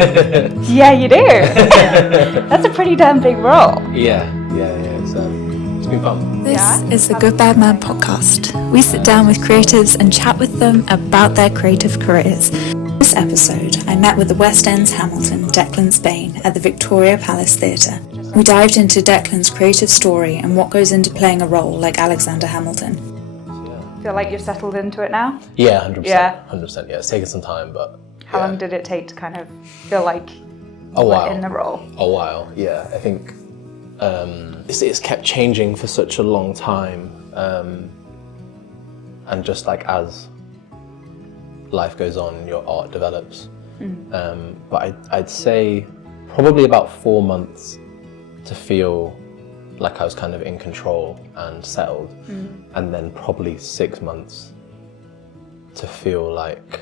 Yeah, you do. That's a pretty damn big role. Yeah. It's been fun. This is the Good Bad Mad podcast. We sit down with creatives and chat with them about their creative careers. This episode, I met with the West End's Hamilton, Declan Spaine, at the Victoria Palace Theatre. We dived into Declan's creative story and what goes into playing a role like Alexander Hamilton. Feel like you've settled into it now? Yeah, 100%. Yeah. 100%. Yeah, it's taken some time, but. How long did it take to kind of feel like a while in the role? A while, yeah. I think it's kept changing for such a long time, and just like as life goes on, your art develops. But I'd say probably about 4 months to feel like I was kind of in control and settled, and then probably 6 months to feel like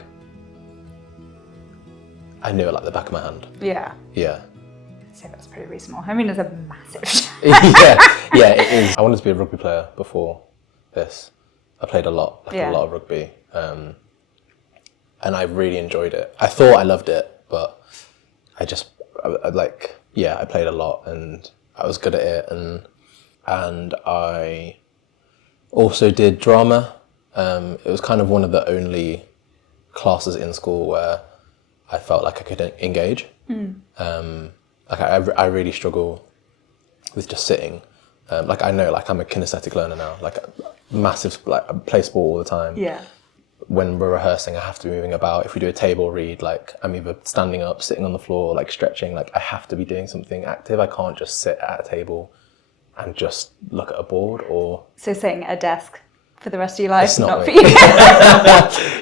I knew it like the back of my hand. Yeah. Yeah. So that's pretty reasonable. I mean, it's a massive show. yeah, it is. I wanted to be a rugby player before this. I played a lot of rugby, and I really enjoyed it. I thought I loved it, but I played a lot and I was good at it, and I also did drama. It was kind of one of the only classes in school where I felt like I could engage. I really struggle with just sitting. I know, I'm a kinesthetic learner now. Massive, I play sport all the time. Yeah. When we're rehearsing, I have to be moving about. If we do a table read, I'm either standing up, sitting on the floor, stretching. I have to be doing something active. I can't just sit at a table and just look at a board or. So sitting at a desk for the rest of your life, it's not for you.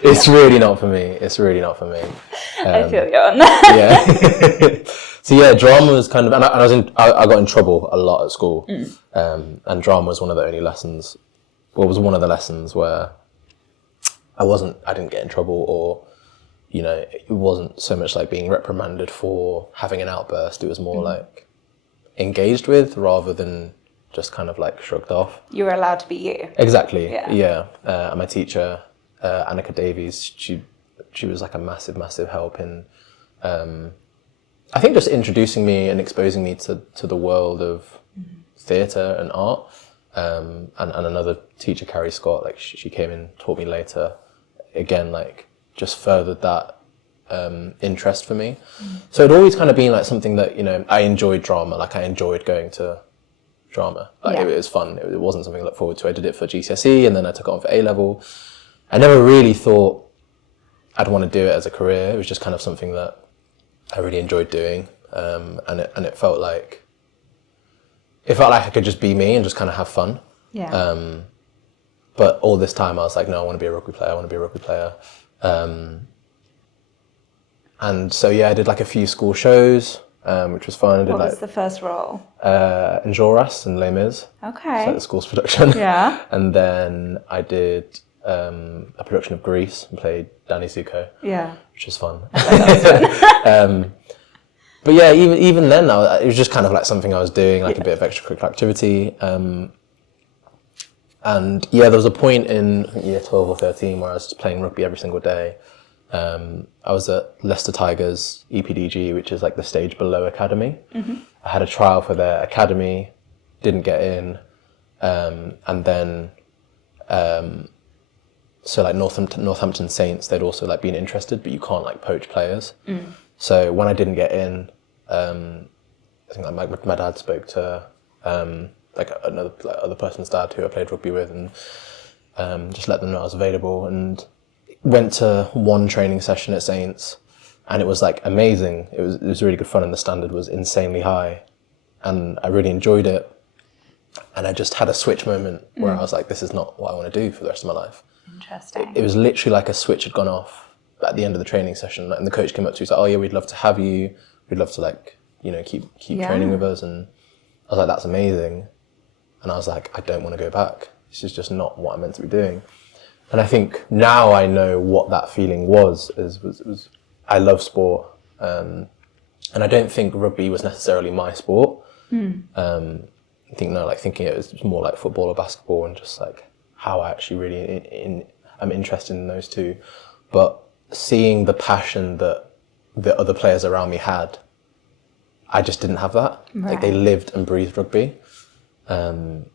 It's really not for me. I feel you on that. Yeah. So yeah, drama was kind of, and I got in trouble a lot at school, and drama was one of the only lessons. Well, was one of the lessons where I didn't get in trouble, or it wasn't so much like being reprimanded for having an outburst. It was more engaged with rather than just kind of shrugged off. You were allowed to be you. Exactly. Yeah. And my teacher, Annika Davies, she was a massive help in, I think, just introducing me and exposing me to the world of theatre and art. And another teacher, Carrie Scott, she came in, taught me later. Again, just furthered that interest for me. So it'd always kind of been something that I enjoyed drama. I enjoyed going to drama. It was fun. It wasn't something I looked forward to. I did it for GCSE and then I took it on for A-level. I never really thought I'd want to do it as a career. It was just kind of something that I really enjoyed doing, and it felt like I could just be me and just kind of have fun. Yeah. But all this time I was like, no, I want to be a rugby player. And so yeah, I did a few school shows, which was fun. I did what was the first role? Enjolras and Les Mis. Okay. So the school's production. Yeah. And then I did a production of Grease and played Danny Zuko. Yeah. Which was fun. But yeah, even then, it was just kind of something I was doing, a bit of extracurricular activity. And yeah, there was a point in year 12 or 13 where I was just playing rugby every single day. I was at Leicester Tigers EPDG, which is the stage below academy. I had a trial for their academy, didn't get in, and then so Northampton Saints, they'd also been interested, but you can't poach players. So when I didn't get in, I think my dad spoke to another other person's dad who I played rugby with, and just let them know I was available, and went to one training session at Saints, and it was amazing. It was really good fun, and the standard was insanely high, and I really enjoyed it. And I just had a switch moment where I was like, this is not what I want to do for the rest of my life. Interesting. It was literally a switch had gone off at the end of the training session, and the coach came up to me and said, oh yeah, we'd love to have you. We'd love to keep training with us. And I was like, that's amazing. And I was like, I don't want to go back. This is just not what I'm meant to be doing. And I think now I know what that feeling was I love sport. And I don't think rugby was necessarily my sport. I think thinking it was more football or basketball, and just how I actually really am interested in those two. But seeing the passion that the other players around me had. I just didn't have that. Right. Like they lived and breathed rugby. And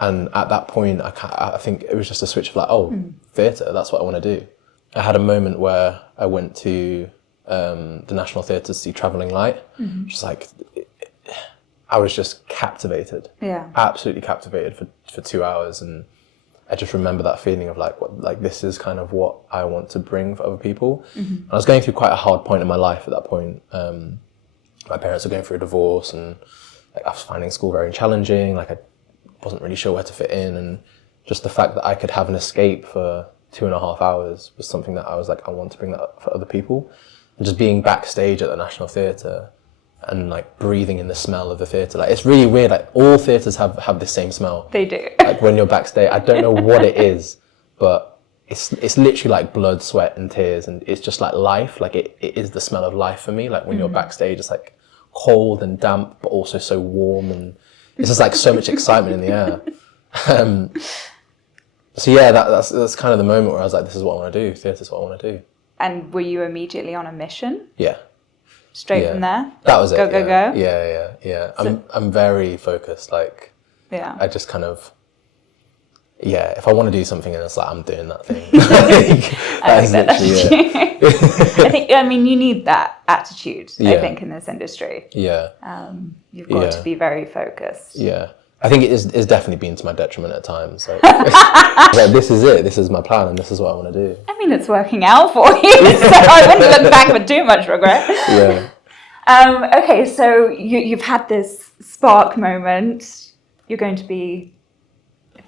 at that point, I think it was just a switch of like, theatre, that's what I want to do. I had a moment where I went to the National Theatre to see Travelling Light. Just like, I was just captivated. Yeah. Absolutely captivated for 2 hours. And I just remember that feeling of like this is kind of what I want to bring for other people. And I was going through quite a hard point in my life at that point. My parents were going through a divorce, and like I was finding school very challenging. Like I wasn't really sure where to fit in, and just the fact that I could have an escape for 2.5 hours was something that I was like, I want to bring that up for other people. And just being backstage at the National Theatre and like breathing in the smell of the theatre, like it's really weird. Like all theatres have the same smell. They do. Like when you're backstage, I don't know what it is, but it's literally like blood, sweat, and tears, and it's just like life. Like it is the smell of life for me. Like when you're backstage, it's like cold and damp, but also so warm, and it's just like so much excitement in the air. So yeah, that's kind of the moment where I was like, this is what I want to do. Theatre's what I want to do. And were you immediately on a mission? Yeah. Straight from there? That was it. Go. Yeah. I'm very focused. Like, yeah. I just kind of, if I want to do something, and it's like, I'm doing that thing. I mean, you need that attitude, I think, in this industry. Yeah. You've got to be very focused. Yeah. I think it's definitely been to my detriment at times. Like, like, this is it. This is my plan, and this is what I want to do. I mean, it's working out for you, so I wouldn't look back with too much regret. Yeah. Okay, so you've had this spark moment. You're going to be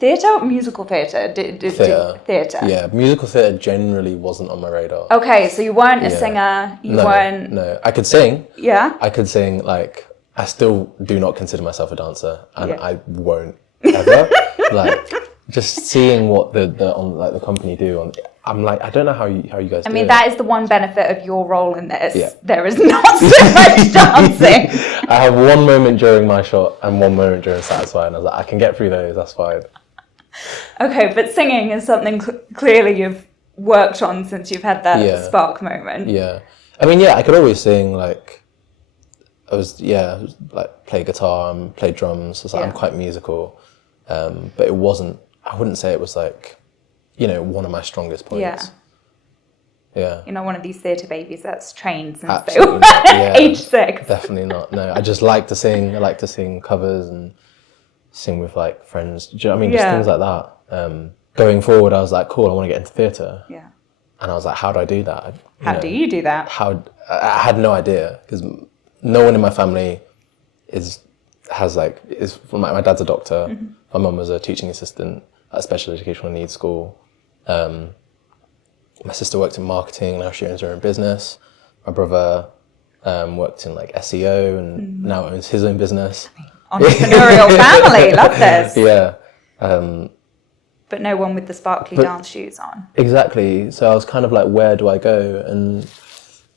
theatre or musical theatre? Theatre. Yeah, musical theatre generally wasn't on my radar. Okay, so you weren't a singer. You weren't. No, I could sing. Yeah. I could sing. Like, I still do not consider myself a dancer, and I won't ever. Like, just seeing what the company do, I'm like, I don't know how you guys do it. I mean, that is the one benefit of your role in this. Yeah. There is not so much dancing. I have one moment during my shot and one moment during Satisfy, and I was like, I can get through those, that's fine. Okay, but singing is something clearly you've worked on since you've had that spark moment. Yeah. I mean, I could always sing, like, I was like, play guitar and play drums. So I'm quite musical. But it wasn't, I wouldn't say it was like, one of my strongest points. Yeah. You're not one of these theatre babies that's trained since Absolutely they were age 6. Definitely not. No, I just like to sing. I like to sing covers and sing with like friends. Do you know what I mean? Just things like that. Going forward, I was like, cool, I want to get into theatre. Yeah. And I was like, how do I do that? How do you do that? I had no idea, because no one in my family my dad's a doctor. Mm-hmm. My mum was a teaching assistant at a special educational needs school. My sister worked in marketing, now she owns her own business. My brother worked in like SEO and now owns his own business. Entrepreneurial family, love this. Yeah. But no one with the sparkly dance shoes on. Exactly. So I was kind of like, where do I go? And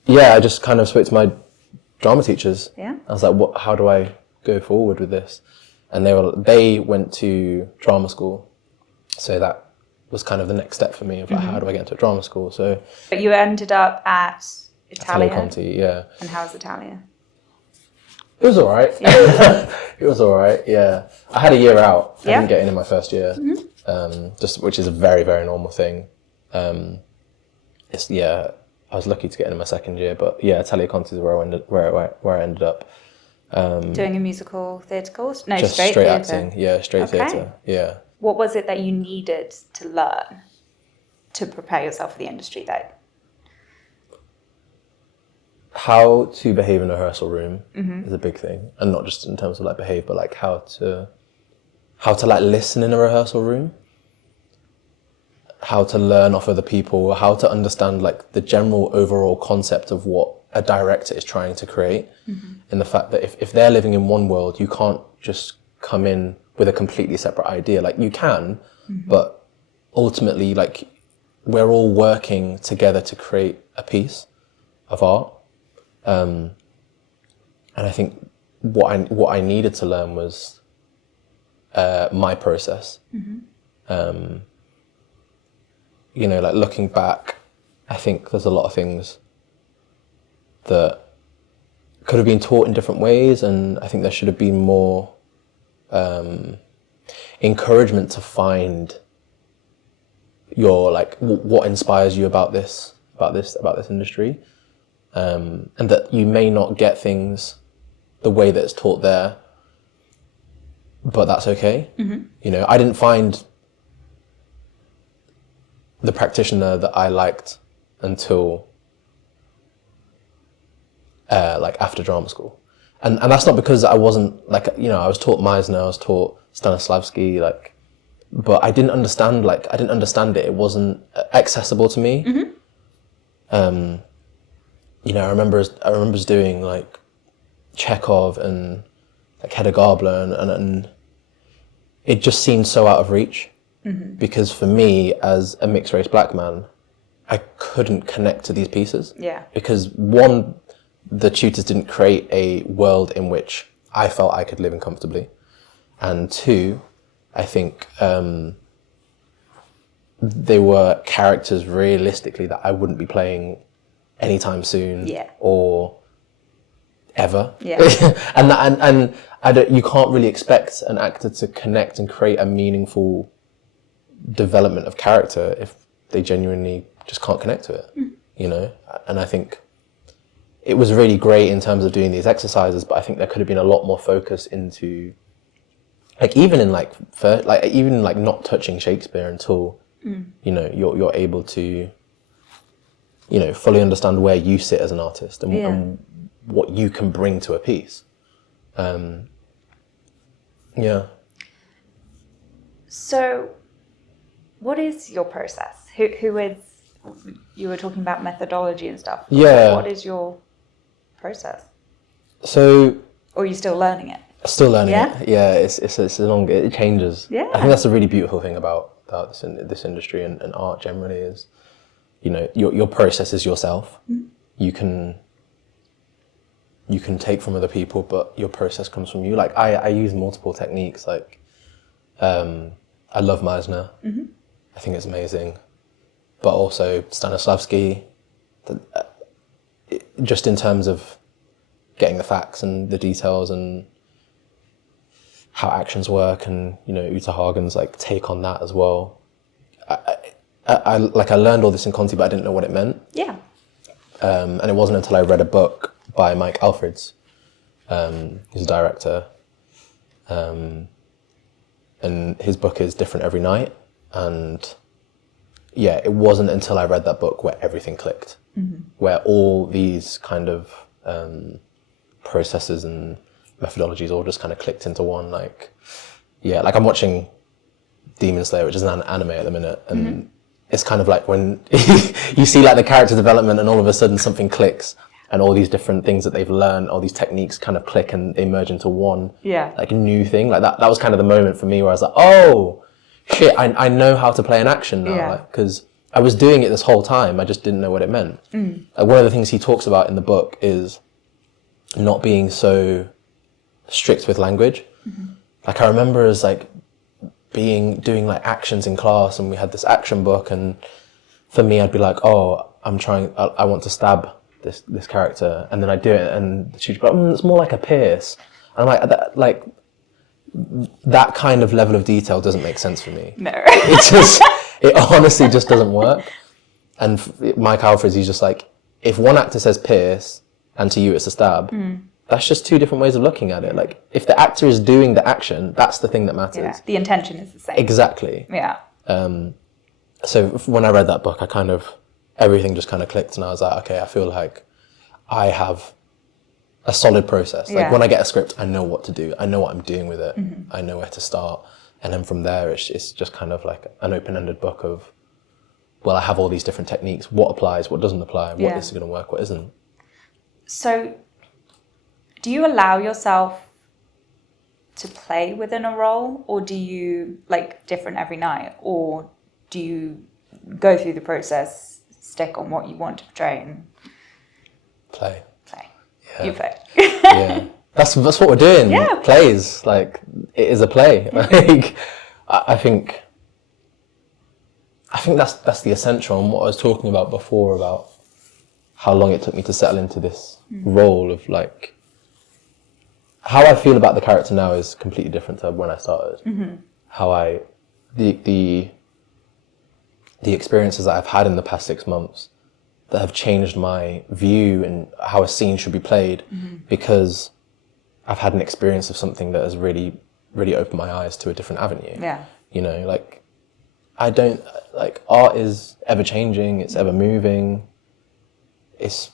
I just kind of spoke to my drama teachers. Yeah. I was like, how do I go forward with this? And they went to drama school. So that was kind of the next step for me of like, how do I get into a drama school? So. But you ended up at Italia. Conti, yeah. And how's Italia? It was all right. Yeah. It was all right, yeah. I had a year out. I didn't get in my first year, which is a very, very normal thing. I was lucky to get in my second year, but Italia Conti is where I ended up. Doing a musical theatre course? No, just straight acting. Yeah, straight theatre. Yeah. What was it that you needed to learn to prepare yourself for the industry though? How to behave in a rehearsal room is a big thing, and not just in terms of like behave, but like how to like listen in a rehearsal room, how to learn off other people, how to understand like the general overall concept of what a director is trying to create, in the fact that if they're living in one world, you can't just come in with a completely separate idea. Like you can, but ultimately like we're all working together to create a piece of art. And I think what I needed to learn was my process. Like looking back, I think there's a lot of things that could have been taught in different ways, and I think there should have been more encouragement to find your what inspires you about this industry, and that you may not get things the way that it's taught there, but that's okay. I didn't find the practitioner that I liked until after drama school, and that's not because I wasn't I was taught Meisner, I was taught Stanislavski, but I didn't understand it. It wasn't accessible to me. I remember doing Chekhov and Hedda Gabler, and it just seemed so out of reach, because for me as a mixed race black man, I couldn't connect to these pieces. Yeah. Because one, the tutors didn't create a world in which I felt I could live in comfortably, and two, I think they were characters realistically that I wouldn't be playing anytime soon, or ever. Yeah. and you can't really expect an actor to connect and create a meaningful development of character if they genuinely just can't connect to it. And I think it was really great in terms of doing these exercises, but I think there could have been a lot more focus into even in even not touching Shakespeare until you're able to fully understand where you sit as an artist and what you can bring to a piece. So what is your process? Who is, you were talking about methodology and stuff. Yeah. What is your process? So, or are you still learning it? Still learning it. Yeah, it changes. Yeah. I think that's a really beautiful thing about this industry and art generally is, your process is yourself. You can take from other people, but your process comes from you. I use multiple techniques. I love Meisner. I think it's amazing, but also Stanislavski. Just in terms of getting the facts and the details and how actions work, and Uta Hagen's take on that as well. I learned all this in Conti, but I didn't know what it meant. Yeah. And it wasn't until I read a book by Mike Alfreds, who's a director, and his book is Different Every Night. And yeah, it wasn't until I read that book where everything clicked, where all these kind of processes and methodologies all just kind of clicked into one. I'm watching Demon Slayer, which is an anime at the minute, and it's kind of like when you see the character development and all of a sudden something clicks, and all these different things that they've learned, all these techniques kind of click and they merge into one new thing. That was kind of the moment for me where I was like, oh shit, I know how to play an action now, because I was doing it this whole time, I just didn't know what it meant. One of the things he talks about in the book is not being so strict with language. I remember as doing actions in class, and we had this action book, and for me I'd be like, oh, I want to stab this character, and then I do it, and the tutor'd be like, it's more like a pierce, and I'm like, that kind of level of detail doesn't make sense for me. No. It honestly just doesn't work. And Mike Alfreds, he's just if one actor says pierce and to you it's a stab, that's just two different ways of looking at it. If the actor is doing the action, that's the thing that matters. Yeah, the intention is the same. Exactly. Yeah. So when I read that book, everything just kind of clicked, and I was like, okay, I feel like I have a solid process. When I get a script, I know what to do. I know what I'm doing with it. I know where to start. And then from there, it's just kind of like an open-ended book of, well, I have all these different techniques. What applies, what doesn't apply, what is going to work, what isn't. So do you allow yourself to play within a role, or do you different every night, or do you go through the process, stick on what you want to portray and play? Yeah. You play. Yeah. That's what we're doing. Yeah. Plays. It is a play. I think that's the essential, and what I was talking about before about how long it took me to settle into this role of like, how I feel about the character now is completely different to when I started. How the experiences that I've had in the past 6 months that have changed my view and how a scene should be played, because I've had an experience of something that has really, really opened my eyes to a different avenue. Yeah. You know, like, I don't, like, art is ever changing, it's ever moving. It's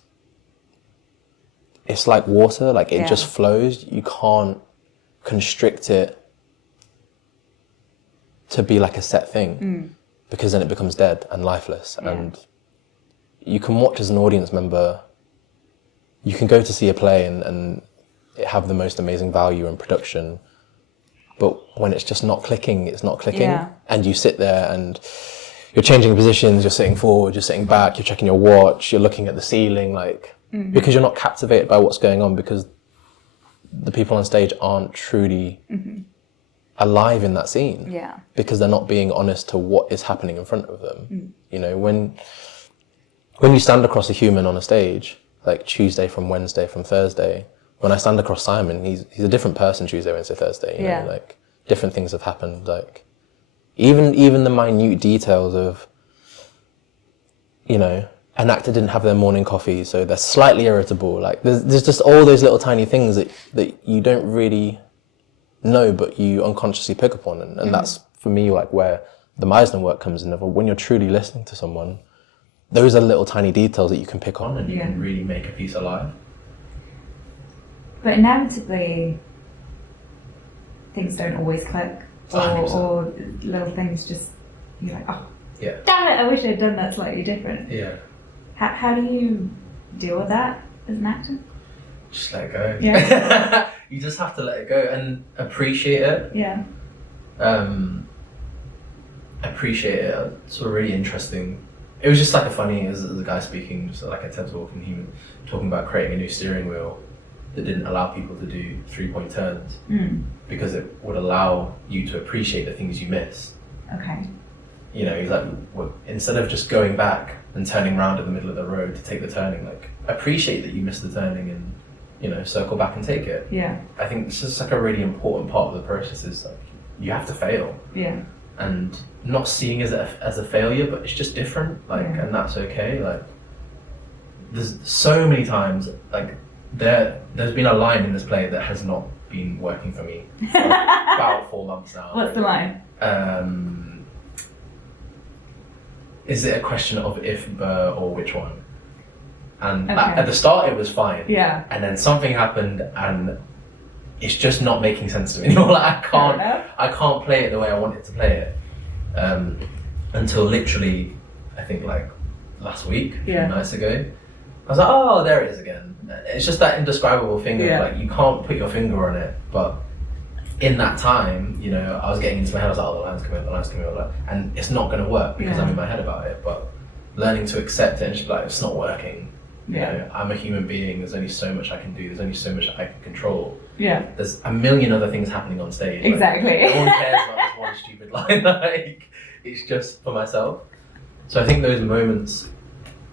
like water, like it just flows. You can't constrict it to be like a set thing, because then it becomes dead and lifeless. And you can watch as an audience member, you can go to see a play and it have the most amazing value and production, but when it's just not clicking, it's not clicking. And you sit there and you're changing positions, you're sitting forward, you're sitting back, you're checking your watch, you're looking at the ceiling, like, because you're not captivated by what's going on, because the people on stage aren't truly alive in that scene. Yeah. Because they're not being honest to what is happening in front of them. You know, when you stand across a human on a stage, like Tuesday from Wednesday from Thursday, when I stand across Simon, he's a different person Tuesday, Wednesday, Thursday. You know, like, different things have happened. Like, even the minute details of, you know, an actor didn't have their morning coffee, so they're slightly irritable. Like, there's just all those little tiny things that you don't really know, but you unconsciously pick up on. And that's, for me, like, where the Meisner work comes in. When you're truly listening to someone, those are little tiny details that you can pick on and you can really make a piece alive. But inevitably, things don't always click, or little things just, you're like, oh, damn it, I wish I'd done that slightly different. Yeah. How do you deal with that as an actor? Just let it go. Yeah. You just have to let it go and appreciate it. Yeah. Appreciate it. It's sort of really interesting. It was just like a guy speaking, just like a TED talk, and he was talking about creating a new steering wheel that didn't allow people to do 3-point turns, because it would allow you to appreciate the things you miss. Okay. You know, he's like, well, instead of just going back and turning around in the middle of the road to take the turning, like, appreciate that you missed the turning and, you know, circle back and take it. Yeah. I think this is like a really important part of the process, is like, you have to fail. Yeah. And not seeing it as a failure, but it's just different, like, and that's okay. Like, there's so many times, like, there's been a line in this play that has not been working for me for about 4 months now. What's the line? Is it a question of if, or which one? And at the start it was fine. Yeah. And then something happened and it's just not making sense to me anymore. Like, I can't play it the way I wanted to play it. Until literally, I think, like, last week, a few nights ago. I was like, oh, there it is again. It's just that indescribable thing of, like, you can't put your finger on it, but in that time, you know, I was getting into my head, I was like, oh, the line's coming up, and it's not going to work because I'm in my head about it, but learning to accept it and just be like, it's not working. You know, I'm a human being, there's only so much I can do, there's only so much I can control. Yeah. There's a million other things happening on stage. Exactly. Like, no one cares about this one stupid line, like, it's just for myself. So I think those moments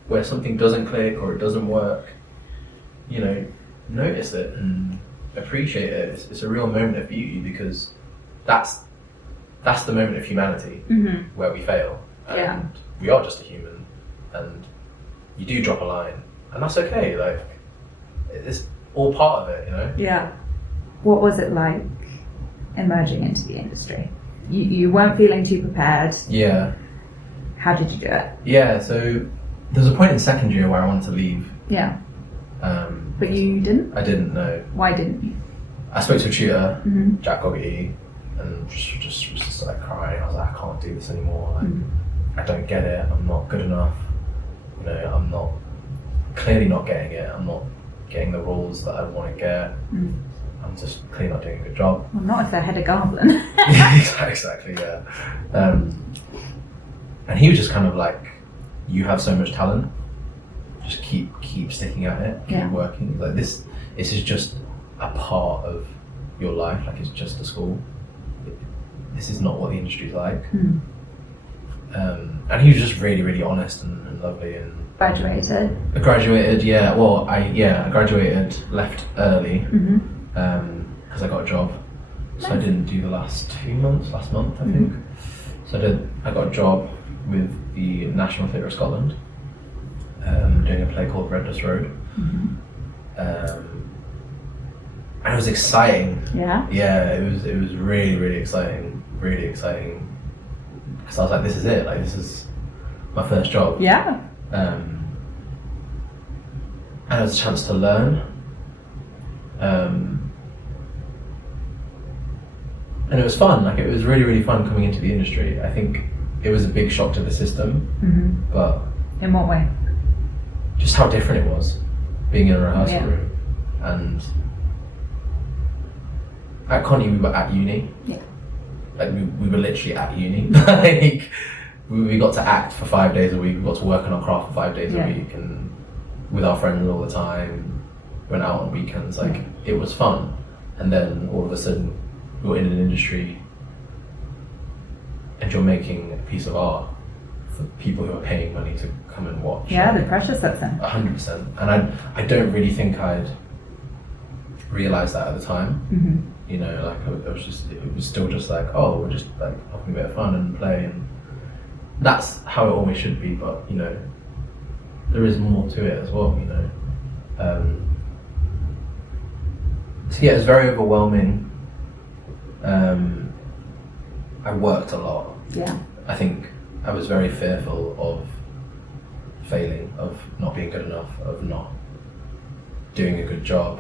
where something doesn't click or it doesn't work, you know, notice it and appreciate it. It's a real moment of beauty, because that's the moment of humanity where we fail. And we are just a human, and you do drop a line, and that's okay. Like, it's all part of it, you know? Yeah. What was it like emerging into the industry? You weren't feeling too prepared. Yeah. How did you do it? Yeah, so there was a point in second year where I wanted to leave. Yeah. But you didn't? I didn't, no. Why didn't you? I spoke to a tutor, Jack Goggety, and just like crying. I was like, I can't do this anymore. Like, I don't get it. I'm not good enough. You know, I'm not clearly not getting it. I'm not getting the roles that I want to get. I'm just clearly not doing a good job. Well, not if they're Hedda Goblin. Exactly, yeah. And he was just kind of like, you have so much talent. Just keep sticking at it. Keep working. Like, this is just a part of your life. Like, it's just a school. This is not what the industry's like. And he was just really, really honest and lovely, and Graduated. I graduated, yeah. Well, I graduated, left early, because I got a job. So I didn't do the last 2 months, last month I think. So I got a job with the National Theatre of Scotland, doing a play called Redness Road. And it was exciting. Yeah? Yeah, it was really, really exciting. Really exciting. Because I was like, this is it, like this is my first job. Yeah. And it was a chance to learn. And it was fun, like it was really, really fun coming into the industry. I think it was a big shock to the system, but... In what way? Just how different it was, being in a rehearsal room. And at Connie we were at uni. Yeah. Like we were literally at uni. Like we got to act for 5 days a week, we got to work on our craft for 5 days a week, and with our friends all the time, went out on weekends, like it was fun. And then all of a sudden you're in an industry and you're making a piece of art for people who are paying money to come and watch. Yeah, the pressure sets in. 100%. And I don't really think I'd realised that at the time. You know, like it was still just like, oh, we're just like having a bit of fun and play, and that's how it always should be, but you know, there is more to it as well, you know. So yeah, it was very overwhelming. I worked a lot. Yeah. I think I was very fearful of failing, of not being good enough, of not doing a good job.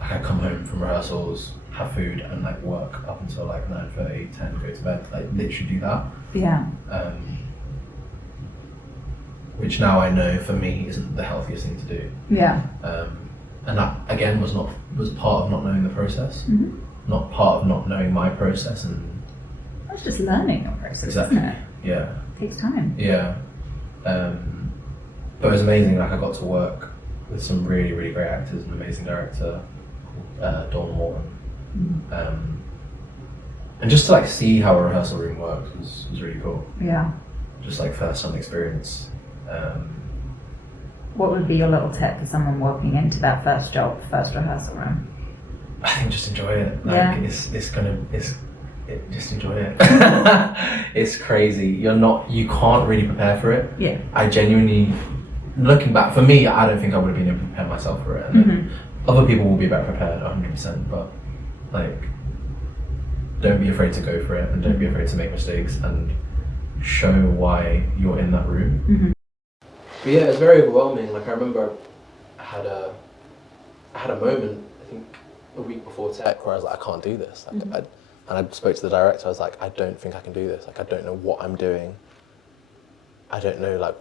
Like I'd come home from rehearsals, have food, and like work up until like 9:30, 10, go to bed, like literally do that. Yeah. Which now I know for me isn't the healthiest thing to do. Yeah. And that again was part of not knowing the process, not part of not knowing my process, and That's just learning your process, exactly. isn't it? Yeah. It takes time. Yeah. But it was amazing. Like I got to work with some really, really great actors, an amazing director, Dawn Morton. And just to like see how a rehearsal room works was really cool. Yeah. Just like first-hand experience. What would be your little tip for someone walking into that first job, first rehearsal room? I think just enjoy it. Like just enjoy it. It's crazy. You can't really prepare for it. Yeah. I genuinely, looking back, for me, I don't think I would have been able to prepare myself for it. And other people will be better prepared, 100%. But like, don't be afraid to go for it, and don't be afraid to make mistakes, and show why you're in that room. But yeah, it's very overwhelming. Like I remember, I had a moment, I think a week before tech, where I was like, I can't do this. Like, and I spoke to the director. I was like, I don't think I can do this. Like, I don't know what I'm doing. I don't know, like,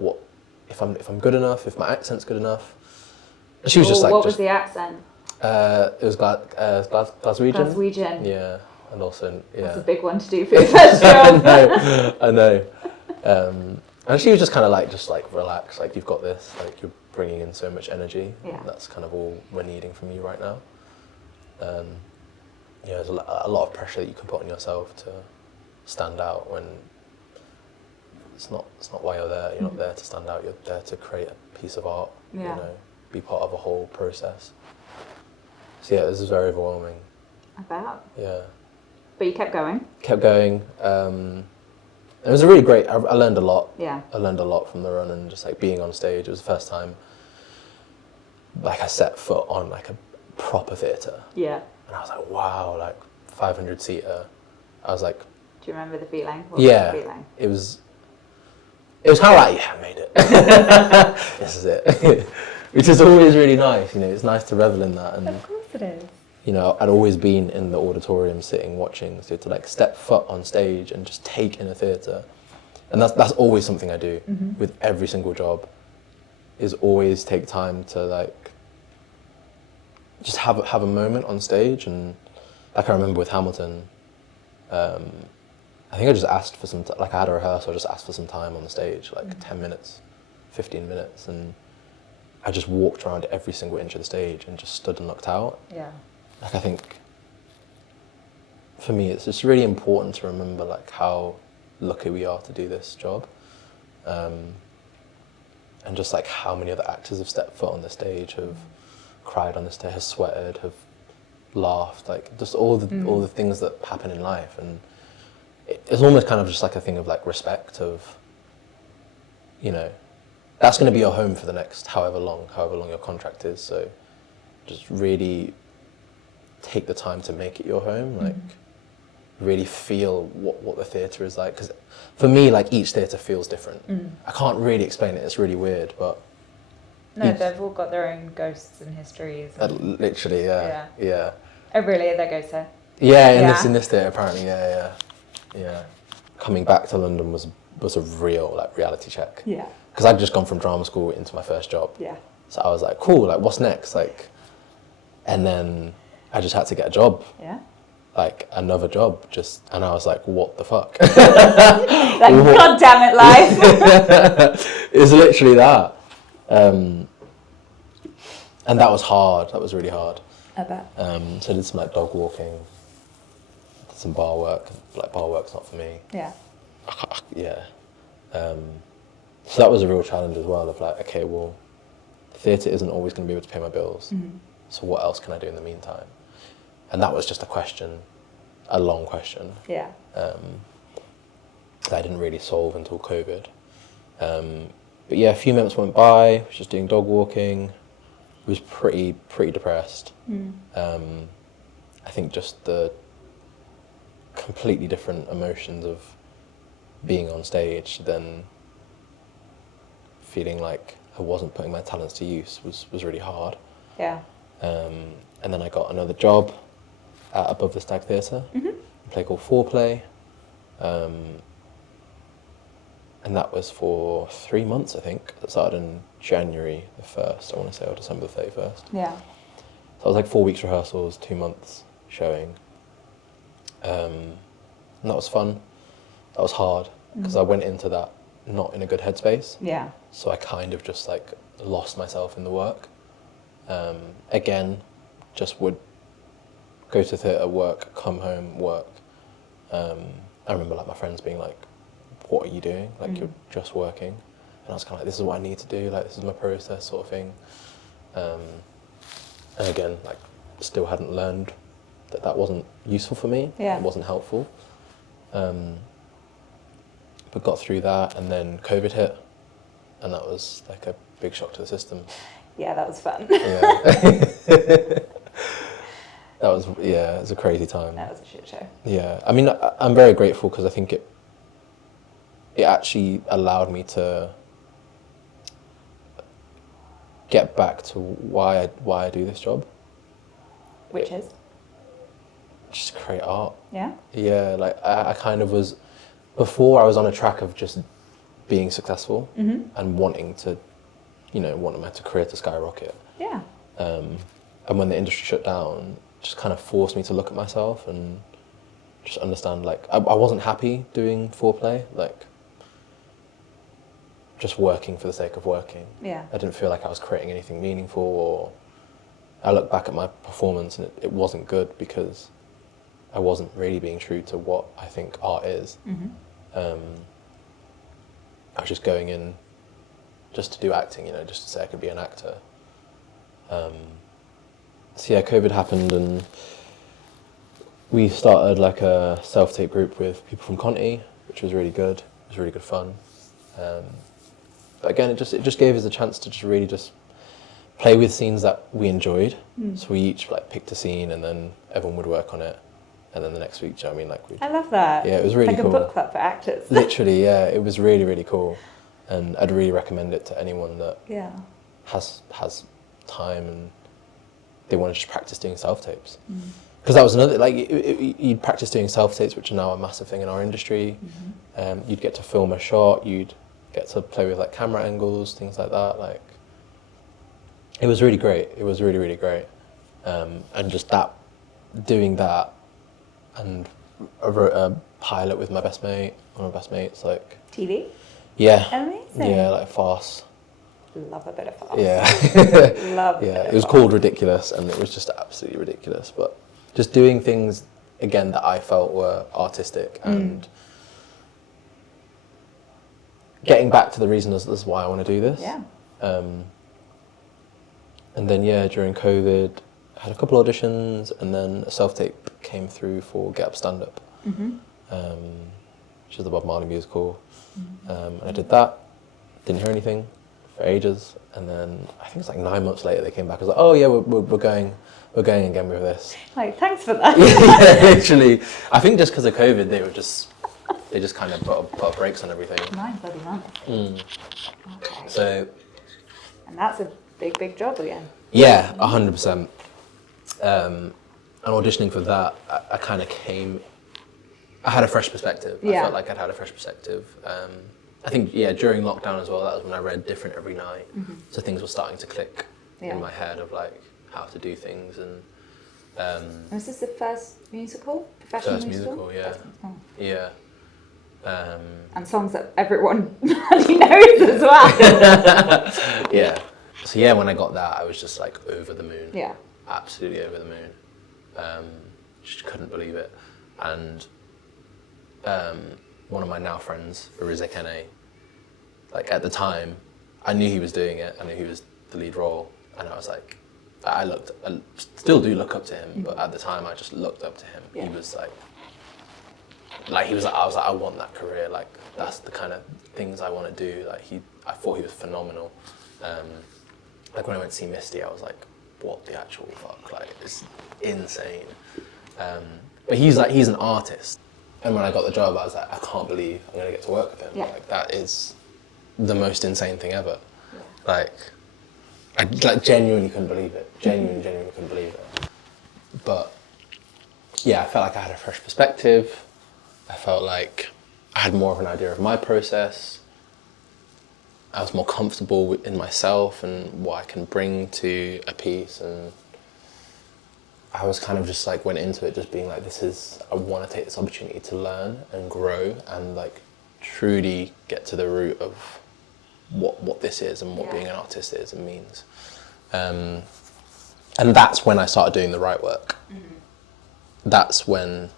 if I'm good enough, if my accent's good enough. And she was just like, what was the accent? It was Glaswegian. Glaswegian. Yeah, and also That's a big one to do for your first job. I know. And she was just kind of like, relax. Like, you've got this. Like, you're bringing in so much energy. Yeah. That's kind of all we're needing from you right now. Yeah, there's a lot of pressure that you can put on yourself to stand out when it's not why you're there. You're not there to stand out. You're there to create a piece of art. Yeah. You know, be part of a whole process. So yeah, this is very overwhelming. I bet. Yeah. But you kept going. Kept going. It was a really great. I learned a lot. Yeah. I learned a lot from the run, and just like being on stage. It was the first time like I set foot on like a proper theatre. Yeah. And I was like, wow, like 500 seater. I was like, do you remember the feeling? What yeah, was the feeling? it was kind of like, yeah, I made it. This is it. Which is always really nice, you know, it's nice to revel in that. And, of course it is. you know, I'd always been in the auditorium sitting, watching, so to like step foot on stage and just take in a theatre. And that's always something I do with every single job, is always take time to like, just have a moment on stage. And like I remember with Hamilton, I think I just asked for some, like I had a rehearsal, I just asked for some time on the stage, like 10 minutes, 15 minutes, and I just walked around every single inch of the stage and just stood and looked out. Yeah. Like I think, for me, it's just really important to remember like how lucky we are to do this job. and just like how many other actors have stepped foot on the stage, have cried on the stage, have sweated, have laughed, like just all the things that happen in life. And it's almost kind of just like a thing of like respect of, you know, that's going to be your home for the next however long your contract is. So just really take the time to make it your home, like really feel what the theatre is like. Because for me, like each theatre feels different. I can't really explain it, it's really weird, but... No, they've all got their own ghosts and histories. And literally, yeah. Oh really, they're ghosts here? Yeah, in this theatre apparently, yeah. Coming back to London was a real like reality check. Yeah. Because I'd just gone from drama school into my first job. Yeah. So I was like, cool, like what's next? Like, and then I just had to get a job. Yeah. Like another job, and I was like, what the fuck? Like, God damn it, life. It's literally that. And that was hard. That was really hard. I bet. So I did some like dog walking, did some bar work. Like bar work's not for me. Yeah. Yeah. So that was a real challenge as well of like, okay, well, theatre isn't always going to be able to pay my bills. So what else can I do in the meantime? And that was just a long question. Yeah. That I didn't really solve until COVID. But yeah, a few months went by, was just doing dog walking, was pretty depressed. I think just the completely different emotions of being on stage than feeling like I wasn't putting my talents to use was really hard. Yeah. And then I got another job at Above the Stag Theatre, a play called Foreplay. And that was for 3 months, I think. That started in January the 1st, I want to say, or December the 31st. Yeah. So it was like 4 weeks rehearsals, 2 months showing. And that was fun. That was hard, because I went into that not in a good headspace. Yeah. So I kind of just like lost myself in the work. Again, just would go to theatre, work, come home, work. I remember like my friends being like, what are you doing? Like you're just working. And I was kind of like, this is what I need to do, like this is my process sort of thing. And again, like still hadn't learned that wasn't useful for me. Yeah. It wasn't helpful. But got through that, and then COVID hit, and that was like a big shock to the system. Yeah, that was fun. Yeah. It was a crazy time. That was a shit show. Yeah, I mean, I'm very grateful because I think it actually allowed me to get back to why I do this job. Which is? Just create art. Yeah? Yeah, like I kind of was, before I was on a track of just being successful and wanting to my career to skyrocket. Yeah. And when the industry shut down, just kind of forced me to look at myself and just understand, like, I wasn't happy doing Foreplay, like, just working for the sake of working. Yeah. I didn't feel like I was creating anything meaningful, or I look back at my performance and it wasn't good because I wasn't really being true to what I think art is. I was just going in just to do acting, just to say I could be an actor. So yeah, COVID happened and we started like a self-tape group with people from Conti, which was really good. It was really good fun. But again, it just gave us a chance to just really just play with scenes that we enjoyed. So we each like picked a scene and then everyone would work on it. And then the next week, do you know what I mean? Like I love that. Yeah, it was really cool. Like a book club for actors. Literally, yeah, it was really, really cool. And I'd really recommend it to anyone that has time and they want to just practice doing self-tapes. Because that was another, like, you'd practice doing self-tapes, which are now a massive thing in our industry. You'd get to film a shot, you'd get to play with, like, camera angles, things like that. Like, it was really great. It was really, really great. And just doing that, and I wrote a pilot with my best mate, one of my best mates, like... TV? Yeah. Amazing. Yeah, like farce. Love a bit of farce. Yeah. Love yeah, it was called Ridiculous, and it was just absolutely ridiculous. But just doing things, again, that I felt were artistic and getting back to the reason this is why I want to do this. Yeah. And then, during COVID, I had a couple auditions, and then a self-tape came through for Get Up Stand Up, which is the Bob Marley musical. And I did that, didn't hear anything for ages, and then I think it's like 9 months later they came back. I was like, oh yeah, we're going again with this. Like, thanks for that. Yeah, literally. I think just because of COVID, they just kind of put brakes on everything. 9 bloody months. Okay. So. And that's a big job again. Yeah, 100%. And auditioning for that, I kind of I had a fresh perspective. Yeah. I felt like I'd had a fresh perspective. I think, during lockdown as well, that was when I read Different every night. So things were starting to click in my head of like how to do things. And was this the first musical? Professional first musical, yeah. First musical. Yeah. And songs that everyone bloody knows as well. Yeah. So when I got that, I was just like over the moon. Yeah. Absolutely over the moon. Just couldn't believe it. And one of my now friends, Ariza Kene, like at the time, I knew he was doing it. I knew he was the lead role, and I was like, I still do look up to him, but at the time I just looked up to him. Yeah. He was I was like, I want that career. Like that's the kind of things I want to do. Like I thought he was phenomenal. Like when I went to see Misty, I was like, what the actual fuck? Like it's insane. But he's an artist. And when I got the job, I was like, I can't believe I'm gonna get to work with him. Yeah. Like that is the most insane thing ever. Yeah. I genuinely couldn't believe it. Genuinely couldn't believe it. But I felt like I had a fresh perspective. I felt like I had more of an idea of my process. I was more comfortable in myself and what I can bring to a piece, and I was kind of just like went into it just being like, I want to take this opportunity to learn and grow and like truly get to the root of what this is and what being an artist is and means. And that's when I started doing the right work. That's when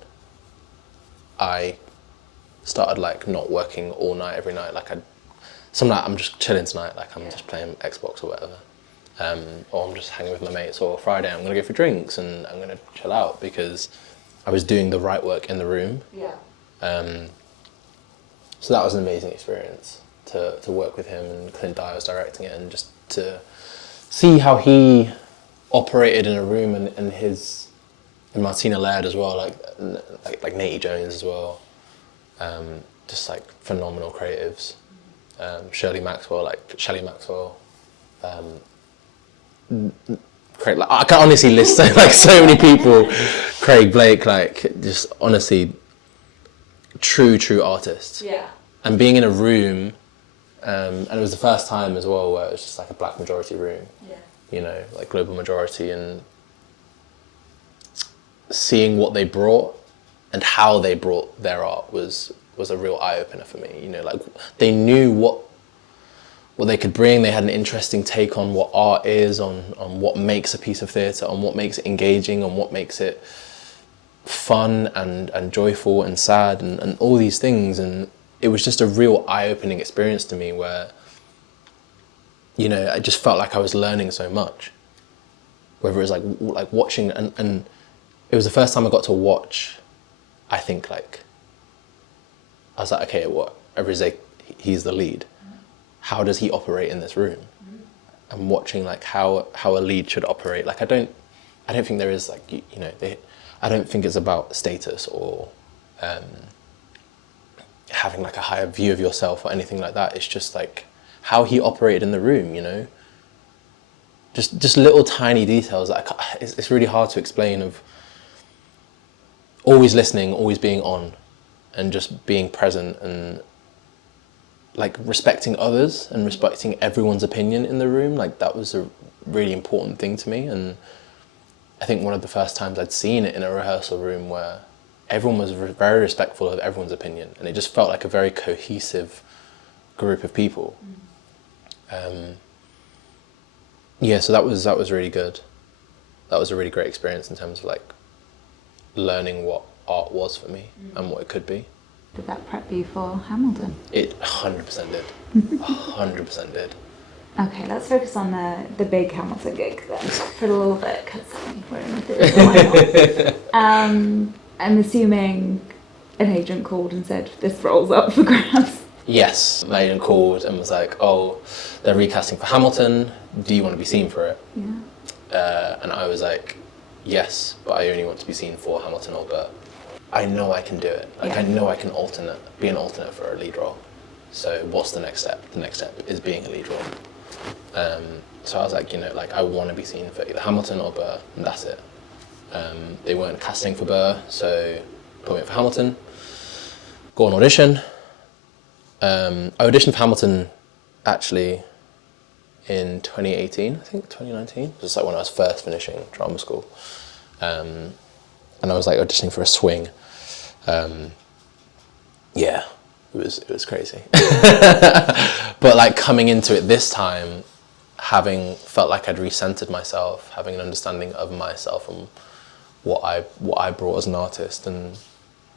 I started like not working all night every night. Like some night I'm just chilling tonight, like I'm just playing Xbox or whatever. Or I'm just hanging with my mates, or Friday I'm gonna go for drinks and I'm gonna chill out because I was doing the right work in the room. So that was an amazing experience to work with him, and Clint Dyer was directing it, and just to see how he operated in a room, and Martina Laird as well, like Natey Jones as well, just like phenomenal creatives. Shelley Maxwell. Craig, like, I can honestly list like so many people. Craig Blake, like just honestly, true artists. Yeah. And being in a room, and it was the first time as well where it was just like a black majority room. Yeah. You know, like global majority, and seeing what they brought and how they brought their art was a real eye opener for me. You know, like they knew what they could bring. They had an interesting take on what art is, on what makes a piece of theatre, on what makes it engaging, on what makes it fun and joyful and sad and all these things. And it was just a real eye-opening experience to me where, you know, I just felt like I was learning so much. Whether it was like watching, and it was the first time I got to watch, I think like, I was like, okay, he's the lead. How does he operate in this room? And watching like how a lead should operate. Like I don't think there is like, you know, I don't think it's about status or having like a higher view of yourself or anything like that. It's just like how he operated in the room, you know? Just little tiny details that it's really hard to explain, of always listening, always being on, and just being present, and like respecting others and respecting everyone's opinion in the room. Like that was a really important thing to me. And I think one of the first times I'd seen it in a rehearsal room where everyone was very respectful of everyone's opinion, and it just felt like a very cohesive group of people. So that was really good. That was a really great experience in terms of like learning what art was for me and what it could be. Did that prep you for Hamilton? It 100% did. 100% did. Okay, let's focus on the big Hamilton gig then for a little bit, because we're in the theatre. I'm assuming an agent called and said, this role's up for grabs. Yes, my agent called and was like, oh, they're recasting for Hamilton, do you want to be seen for it? Yeah. And I was like, yes, but I only want to be seen for Hamilton or Burr. I know I can do it. I know I can be an alternate for a lead role. So what's the next step? The next step is being a lead role. So I was like, I want to be seen for either Hamilton or Burr, and that's it. They weren't casting for Burr, so put me up for Hamilton. Go on audition. I auditioned for Hamilton actually in 2018, I think 2019. It was like when I was first finishing drama school. And I was like auditioning for a swing. Yeah, it was crazy. But like coming into it this time, having felt like I'd recentered myself, having an understanding of myself and what I brought as an artist and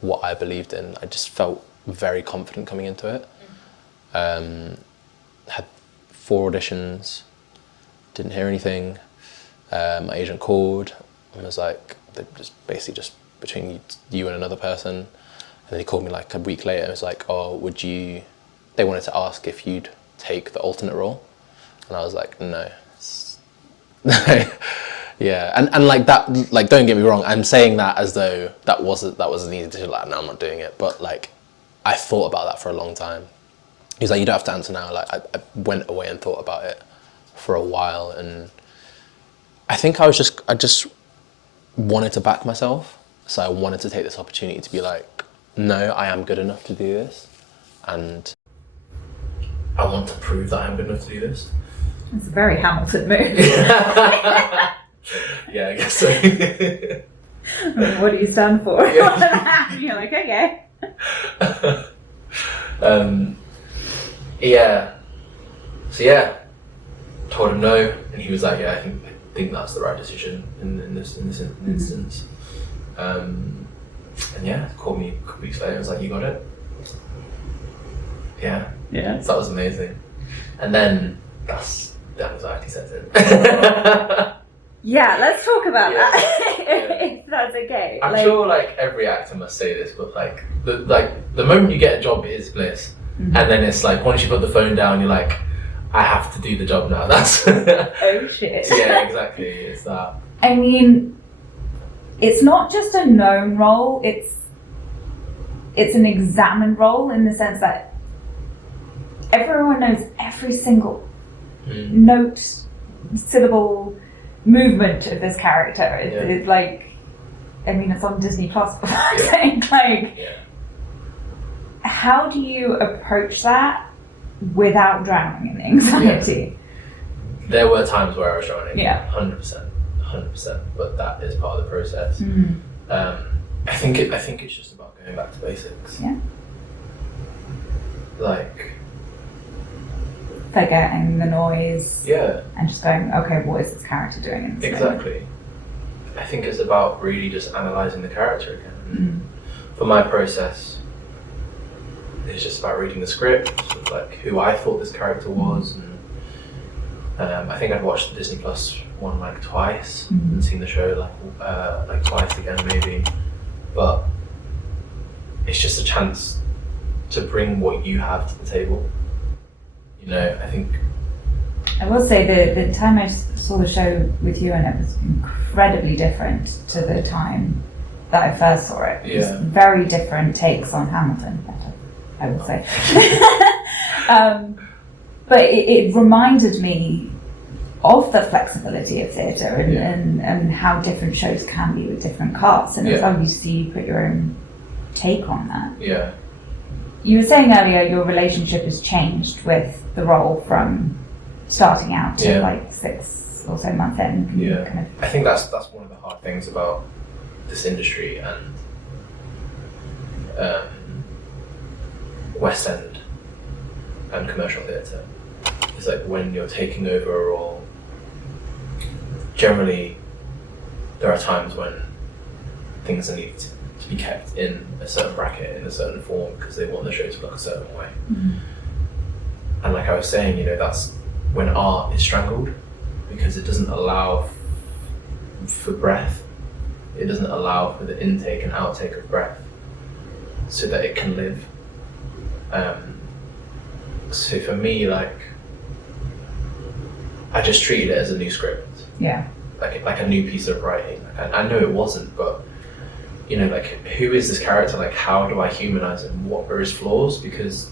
what I believed in, I just felt very confident coming into it. Had 4 auditions, didn't hear anything. My agent called and was like, they're basically between you and another person. And then he called me like a week later and was like, oh, they wanted to ask if you'd take the alternate role. And I was like, no. Yeah, and like that, like don't get me wrong, I'm saying that as though that wasn't an easy decision, like no, I'm not doing it. But like, I thought about that for a long time. He's like, you don't have to answer now. Like I went away and thought about it for a while, and I think I just wanted to back myself. So I wanted to take this opportunity to be like, no, I am good enough to do this, and I want to prove that I'm good enough to do this. It's a very Hamilton move. Yeah, I guess so. What do you stand for? Yeah. You're like, okay. Yeah. So yeah, told him no, and he was like, yeah, I think that's the right decision in this instance. And yeah, called me a couple weeks later and was like, you got it? Yeah. Yeah. So that was amazing. And then that's the anxiety sets in. Yeah, let's talk about that. Yeah. If that's okay. I'm sure like every actor must say this, but like the moment you get a job is bliss. Mm-hmm. And then it's like once you put the phone down, you're like, I have to do the job now. That's oh shit. Yeah, exactly. It's that. I mean, it's not just a known role, it's an examined role in the sense that everyone knows every single note, syllable, movement of this character. It's like, I mean, it's on Disney Plus, for fuck's sake. Like, how do you approach that without drowning in anxiety? Yeah. There were times where I was drowning. Yeah. 100%. But that is part of the process. Mm. I think it's just about going back to basics. Yeah. Like, forgetting the noise. Yeah. And just going, okay, what is this character doing in this Exactly. moment? I think it's about really just analysing the character again. For my process, it's just about reading the script, sort of like who I thought this character was, and I think I'd watched the Disney Plus one like twice and seen the show like twice again maybe, but it's just a chance to bring what you have to the table. You know, I think. I will say the time I saw the show with you, and it was incredibly different to the time that I first saw it. It was very different takes on Hamilton, I would say. But it reminded me of the flexibility of theatre and how different shows can be with different casts. And it's obviously you put your own take on that. Yeah. You were saying earlier your relationship has changed with the role from starting out to like 6 or so months in. Yeah. I think that's one of the hard things about this industry and West End and commercial theatre. It's like when you're taking over a role, generally there are times when things need to be kept in a certain bracket, in a certain form, because they want the show to look a certain way. And like I was saying, you know, that's when art is strangled, because it doesn't allow for breath. It doesn't allow for the intake and outtake of breath so that it can live. So for me, like, I just treated it as a new script. Yeah. Like a new piece of writing. I know it wasn't, but you know, like, who is this character? Like, how do I humanize him? What are his flaws? Because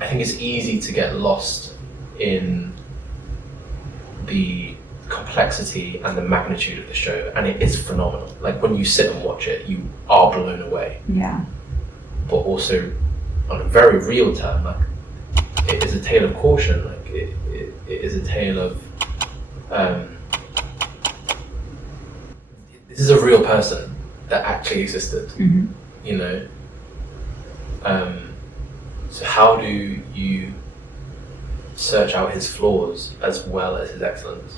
I think it's easy to get lost in the complexity and the magnitude of the show, and it is phenomenal. Like, when you sit and watch it, you are blown away. Yeah. But also, on a very real term, like, it is a tale of caution. Like, it is a tale of this is a real person that actually existed. You know. So how do you search out his flaws as well as his excellence?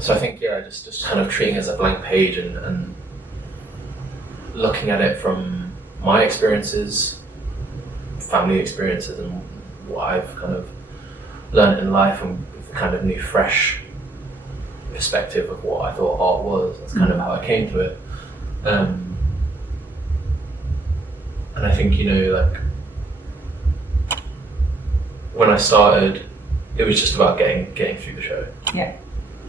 So I think, yeah, just kind of treating it as a blank page and looking at it from my experiences, family experiences, and what I've kind of learned in life, and with a kind of new, fresh perspective of what I thought art was. That's kind of how I came to it. And I think, you know, like, when I started, it was just about getting through the show. Yeah.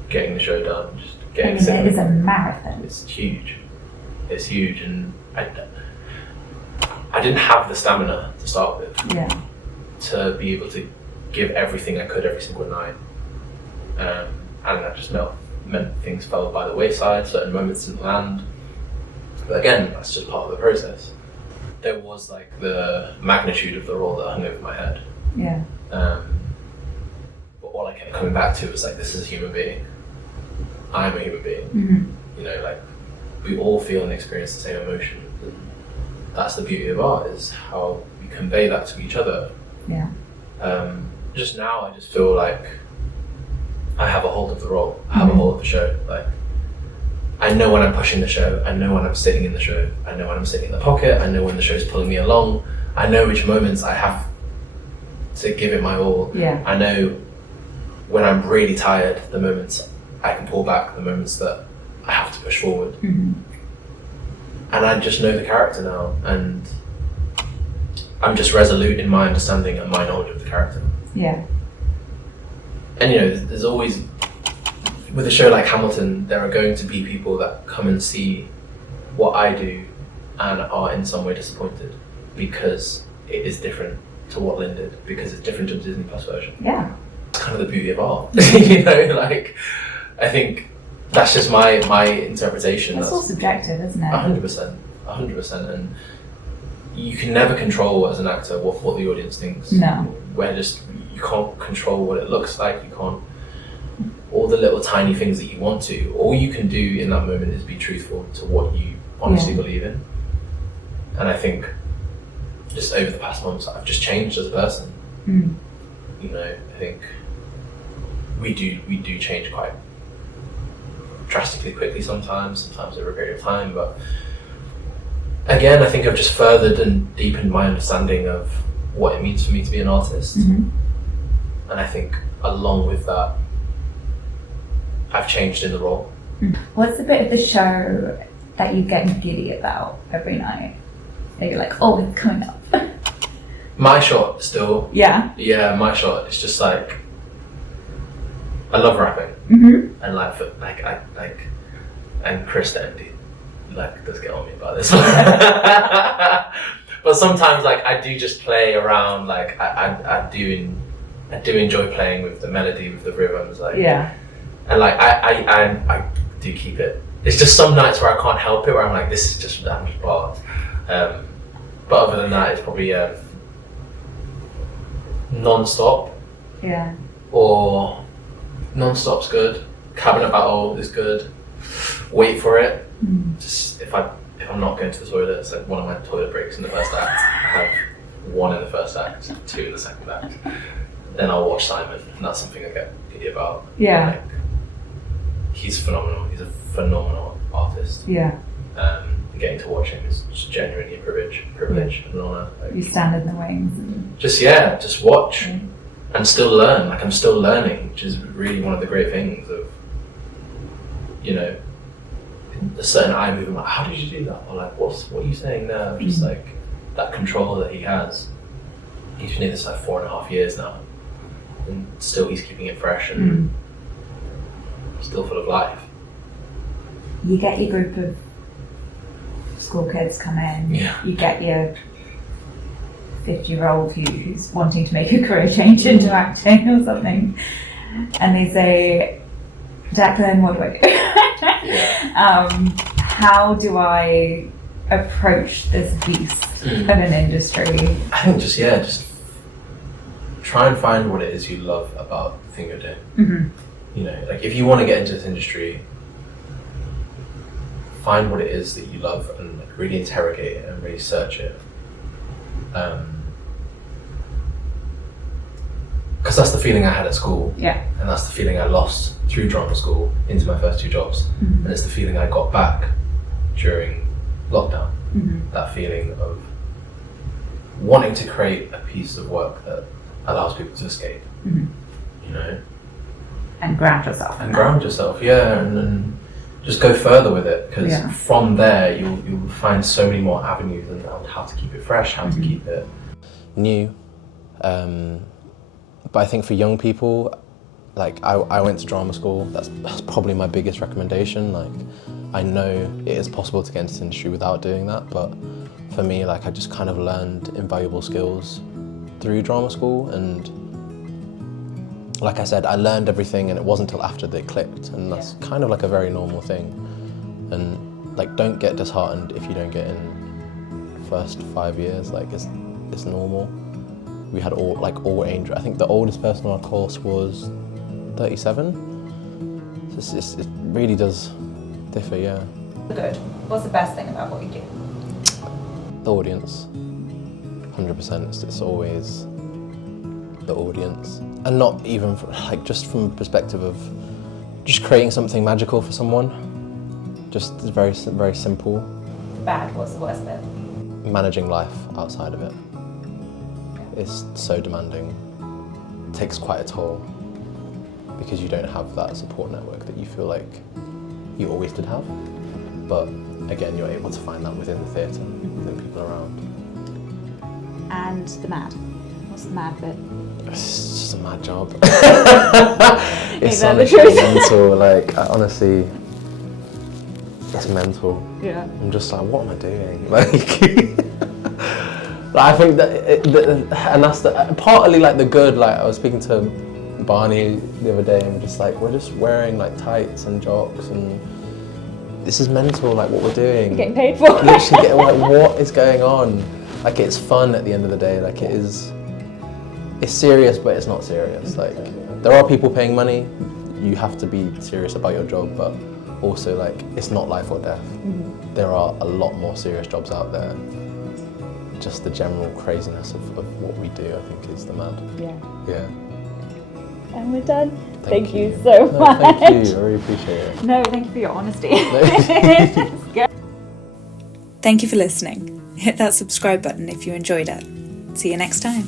Getting the show done, just getting it is a marathon. It's huge. It's huge, and I didn't have the stamina to start with. Yeah. To be able to give everything I could every single night. And that just meant things fell by the wayside, certain moments didn't land. But again, that's just part of the process. There was like the magnitude of the role that hung over my head. Yeah. But all I kept coming back to was like, this is a human being. I am a human being. You know, like, we all feel and experience the same emotions. And that's the beauty of art, is how we convey that to each other. Yeah. Just now, I just feel like I have a hold of the role. I have a hold of the show. Like, I know when I'm pushing the show. I know when I'm sitting in the show. I know when I'm sitting in the pocket. I know when the show's pulling me along. I know which moments I have to give it my all. Yeah. I know when I'm really tired, the moments I can pull back, the moments that I have to push forward. And I just know the character now, and I'm just resolute in my understanding and my knowledge of the character. Yeah. And you know, there's always, with a show like Hamilton, there are going to be people that come and see what I do and are in some way disappointed because it is different to what Lynn did, because it's different to the Disney Plus version. Yeah. It's kind of the beauty of art. You know, like, I think that's just my interpretation. That's all subjective, isn't it? 100%. And you can never control as an actor what the audience thinks. No. You can't control what it looks like. You can't, all the little tiny things that you want to. All you can do in that moment is be truthful to what you honestly believe in. And I think just over the past months, I've just changed as a person. You know, I think we do change quite drastically quickly sometimes over a period of time, but again, I think I've just furthered and deepened my understanding of what it means for me to be an artist. And I think along with that, I've changed in the role. What's the bit of the show that you get giddy about every night? That you're like, oh, it's coming up. My shot still. Yeah. Yeah, my shot. It's just like, I love rapping. And and Chris the MD, like, does get on me about this. But sometimes, like, I do just play around. Like, I do enjoy playing with the melody, with the rhythms. Like, yeah. And like, I do keep it. It's just some nights where I can't help it, where I'm like, this is just damn bars. But other than that, it's probably non-stop. Yeah. Or non-stop's good. Cabinet battle is good. Wait for it. Just if I'm not going to the toilet, it's like one of my toilet breaks in the first act. I have one in the first act, two in the second act. Then I'll watch Simon, and that's something I get giddy about. Yeah. Like, he's phenomenal. He's a phenomenal artist. Yeah. getting to watch him is just genuinely a privilege and an honour. Like, You stand in the wings. And... just watch and still learn. Like, I'm still learning, which is really one of the great things of, you know, a certain eye movement, like, how did you do that? Or like, what are you saying now? Just like that control that he has. He's been doing this like 4.5 years now, and still he's keeping it fresh and still full of life. You get your group of school kids come in. Yeah. You get your 50-year-old who's wanting to make a career change into acting or something, and they say, Declan, what do I do? How do I approach this beast of an industry? I think just try and find what it is you love about the thing you're doing. Mm-hmm. You know, like if you want to get into this industry, find what it is that you love and like really interrogate it and really search it. Because that's the feeling I had at school, and that's the feeling I lost through drama school into my first 2 jobs, and it's the feeling I got back during lockdown. That feeling of wanting to create a piece of work that allows people to escape, you know, and ground yourself. And just go further with it, because from there you'll find so many more avenues and how to keep it fresh, how to keep it new. But I think for young people, like I went to drama school, that's probably my biggest recommendation. Like, I know it is possible to get into this industry without doing that, but for me, like, I just kind of learned invaluable skills through drama school, and like I said, I learned everything, and it wasn't until after they clicked, and that's kind of like a very normal thing. And like, don't get disheartened if you don't get in first 5 years. Like, it's normal. We had all age. I think the oldest person on our course was 37. So it really does differ, yeah. Good. What's the best thing about what you do? The audience. 100%. It's always the audience, and not even just from a perspective of just creating something magical for someone. Just very, very simple. Bad. What's the worst bit? Managing life outside of it. It's so demanding. It takes quite a toll because you don't have that support network that you feel like you always did have. But again, you're able to find that within the theatre, within people around. And the mad. What's the mad bit? It's just a mad job. It's honestly mental. Like, honestly, it's mental. Yeah. I'm just like, what am I doing? Like. I think that, and that's partly like the good. Like, I was speaking to Barney the other day, and we're just wearing like tights and jocks, and this is mental. Like, what we're doing. You're getting paid for it. Literally, like, what is going on? Like, it's fun at the end of the day. Like, it is. It's serious, but it's not serious. Like, there are people paying money. You have to be serious about your job, but also, like, it's not life or death. There are a lot more serious jobs out there. Just the general craziness of what we do, I think, is the mad. Yeah. And we're done. Thank you so much. Thank you, I really appreciate it. No, thank you for your honesty. Thank you for listening. Hit that subscribe button if you enjoyed it. See you next time.